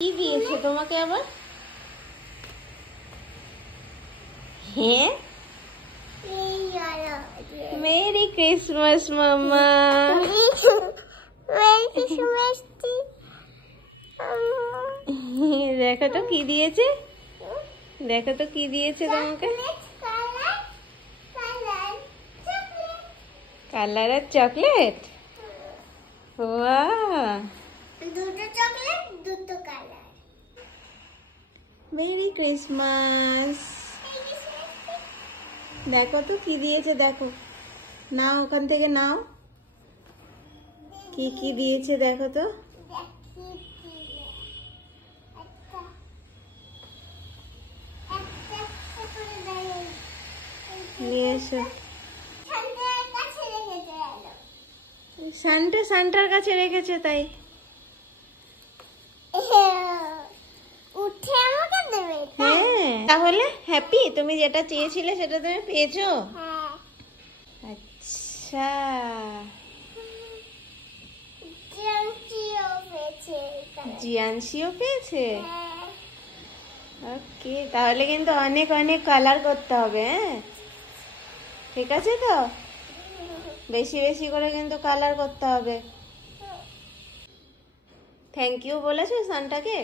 কি দিয়েছে তোমাকে আবার? হ্যাঁ, মেরি ক্রিসমাস মামা। দেখো তো কি দিয়েছে, দেখো তো কি দিয়েছে তোমাকে। কালার আর চকলেট। বাহ, দুটো চকলেট দুটো কালার। Merry Christmas. দেখো তো কি দিয়েছে, দেখো, নাও ওখান থেকে নাও, কি কি দিয়েছে দেখো তো। নিয়ে এসো। সান্টা সান্টার কাছে রেখেছে তাই। উঠে আমাকে দেবে? হ্যাঁ, তাহলে হ্যাপি, তুমি যেটা চেয়েছিলে সেটা তুমি পেয়েছো। হ্যাঁ। আচ্ছা, জিয়ানসিও পেয়েছে। ওকে, তাহলে কিন্তু অনেক অনেক কালার করতে হবে। হ্যাঁ, ঠিক আছে তো, বেশি বেশি করে কিন্তু কালার করতে হবে। থ্যাংক ইউ বলেছো সান্টাকে?